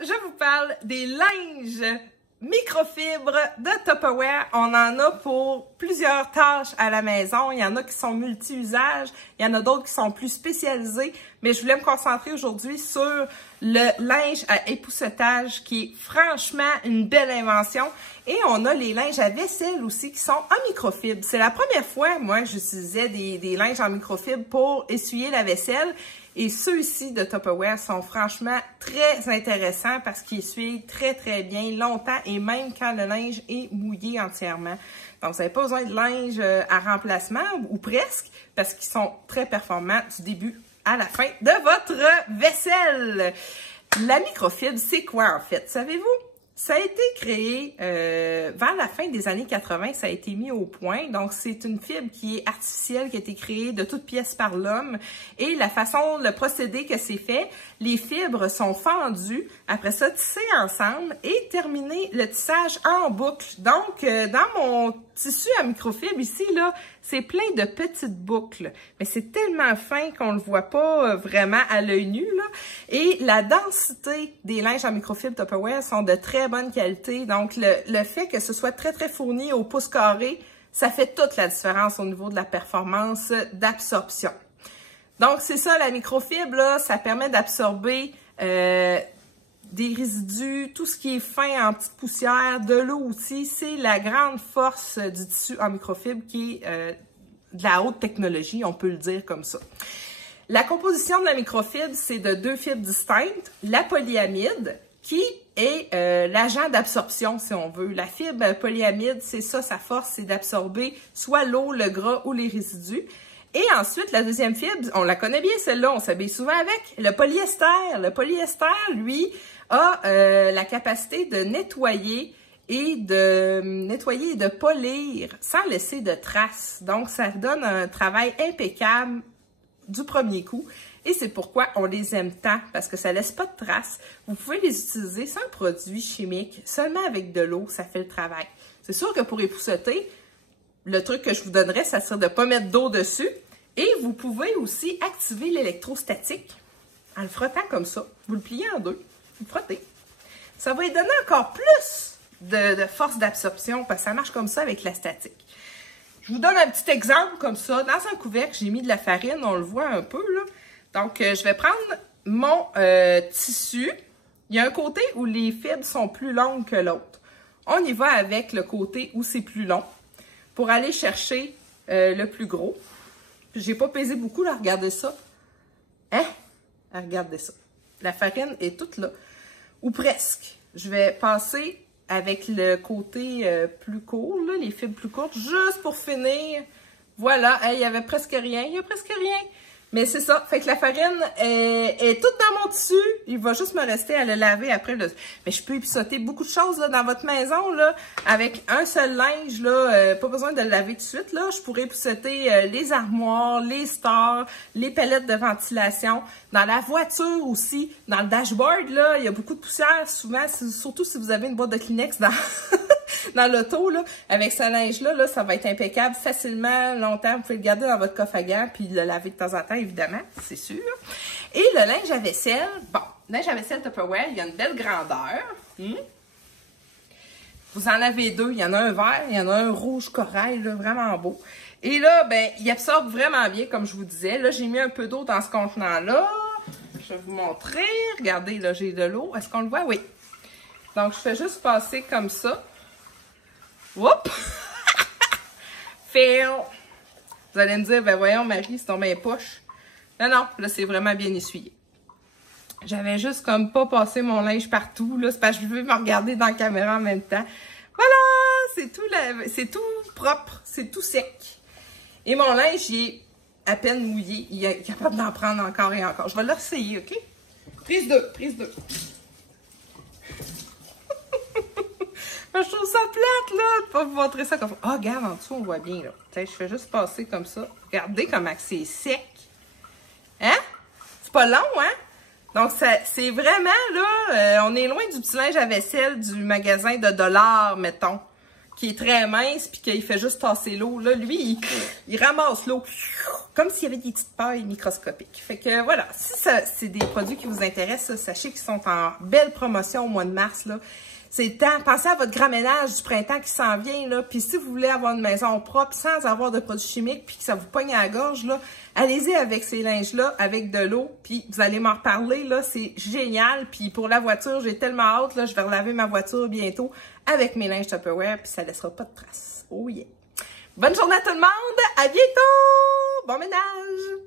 je vous parle des linges microfibres de Tupperware. On en a pour plusieurs tâches à la maison. Il y en a qui sont multi-usages, il y en a d'autres qui sont plus spécialisés, mais je voulais me concentrer aujourd'hui sur le linge à époussetage qui est franchement une belle invention. Et on a les linges à vaisselle aussi qui sont en microfibre. C'est la première fois, moi, que j'utilisais des linges en microfibre pour essuyer la vaisselle. Et ceux-ci de Tupperware sont franchement très intéressants parce qu'ils essuient très bien, longtemps et même quand le linge est mouillé entièrement. Donc, vous n'avez pas besoin de linge à remplacement ou presque parce qu'ils sont très performants du début à la fin de votre vaisselle. La microfibre, c'est quoi en fait? Savez-vous? Ça a été créé vers la fin des années 80, ça a été mis au point. Donc, c'est une fibre qui est artificielle, qui a été créée de toutes pièces par l'homme. Et la façon, le procédé que c'est fait, les fibres sont fendues, après ça, tissées ensemble et terminer le tissage en boucle. Donc, dans mon tissu à microfibre ici, là, c'est plein de petites boucles. Mais c'est tellement fin qu'on le voit pas vraiment à l'œil nu, là. Et la densité des linges en microfibre Tupperware sont de très bonne qualité. Donc, le fait que ce soit très fourni au pouce carré, ça fait toute la différence au niveau de la performance d'absorption. Donc, c'est ça, la microfibre, là, ça permet d'absorber des résidus, tout ce qui est fin en petite poussière, de l'eau aussi. C'est la grande force du tissu en microfibre qui est de la haute technologie, on peut le dire comme ça. La composition de la microfibre, c'est de deux fibres distinctes. La polyamide, qui est l'agent d'absorption, si on veut. La fibre polyamide, c'est ça, sa force, c'est d'absorber soit l'eau, le gras ou les résidus. Et ensuite, la deuxième fibre, on la connaît bien celle-là, on s'habille souvent avec, le polyester. Le polyester, lui, a la capacité de nettoyer et de polir sans laisser de traces. Donc, ça donne un travail impeccable du premier coup. Et c'est pourquoi on les aime tant, parce que ça laisse pas de traces. Vous pouvez les utiliser sans produits chimiques, seulement avec de l'eau, ça fait le travail. C'est sûr que pour épousseter, le truc que je vous donnerais, ça serait de ne pas mettre d'eau dessus. Et vous pouvez aussi activer l'électrostatique en le frottant comme ça. Vous le pliez en deux, vous le frottez. Ça va lui donner encore plus de force d'absorption, parce que ça marche comme ça avec la statique. Je vous donne un petit exemple comme ça. Dans un couvercle, j'ai mis de la farine, on le voit un peu là. Donc, je vais prendre mon tissu. Il y a un côté où les fibres sont plus longues que l'autre. On y va avec le côté où c'est plus long pour aller chercher le plus gros. J'ai pas pesé beaucoup, là, regardez ça. Hein? Regardez ça. La farine est toute là. Ou presque. Je vais passer avec le côté plus court, là, les fibres plus courtes, juste pour finir. Voilà, il y avait presque rien. Il y a presque rien. Mais c'est ça, fait que la farine est toute dans mon tissu. Il va juste me rester à le laver après. Là. Mais je peux épousseter beaucoup de choses là, dans votre maison là, avec un seul linge. Là, pas besoin de le laver tout de suite. Là. Je pourrais épousseter les armoires, les stores, les palettes de ventilation. Dans la voiture aussi, dans le dashboard, là, il y a beaucoup de poussière souvent, surtout si vous avez une boîte de Kleenex dans... dans l'auto, là, avec ce linge-là, là, ça va être impeccable facilement, longtemps. Vous pouvez le garder dans votre coffre à gants, puis le laver de temps en temps, évidemment, c'est sûr. Et le linge à vaisselle, bon, linge à vaisselle Tupperware, il y a une belle grandeur. Vous en avez deux, il y en a un vert, il y en a un rouge corail, là, vraiment beau. Et là, ben, il absorbe vraiment bien, comme je vous disais. Là, j'ai mis un peu d'eau dans ce contenant-là. Je vais vous montrer. Regardez, là, j'ai de l'eau. Est-ce qu'on le voit? Oui. Donc, je fais juste passer comme ça. Oups! Fail! Vous allez me dire, ben voyons, Marie, c'est tombé poche. Non, non, là, c'est vraiment bien essuyé. J'avais juste comme pas passé mon linge partout, là. C'est parce que je veux me regarder dans la caméra en même temps. Voilà! C'est tout propre, c'est tout sec. Et mon linge, il est à peine mouillé. Il est capable d'en prendre encore et encore. Je vais l'essayer, OK? Prise 2, prise 2. Je trouve ça plate, là, de pas vous montrer ça comme ça. Ah, regarde, en dessous, on voit bien, là. Je fais juste passer comme ça. Regardez comment c'est sec. Hein? C'est pas long, hein? Donc, c'est vraiment, là, on est loin du petit linge à vaisselle du magasin de dollars, mettons, qui est très mince, puis qu'il fait juste tasser l'eau. Là, lui, il ramasse l'eau comme s'il y avait des petites pailles microscopiques. Fait que voilà, si c'est des produits qui vous intéressent, sachez qu'ils sont en belle promotion au mois de mars, là. C'est le temps. Pensez à votre grand ménage du printemps qui s'en vient, là. Puis si vous voulez avoir une maison propre sans avoir de produits chimiques, puis que ça vous pogne à la gorge, là, allez-y avec ces linges-là, avec de l'eau, puis vous allez m'en reparler, là. C'est génial. Puis pour la voiture, j'ai tellement hâte, là. Je vais relaver ma voiture bientôt avec mes linges Tupperware, puis ça laissera pas de traces. Oh yeah! Bonne journée à tout le monde! À bientôt! Bon ménage!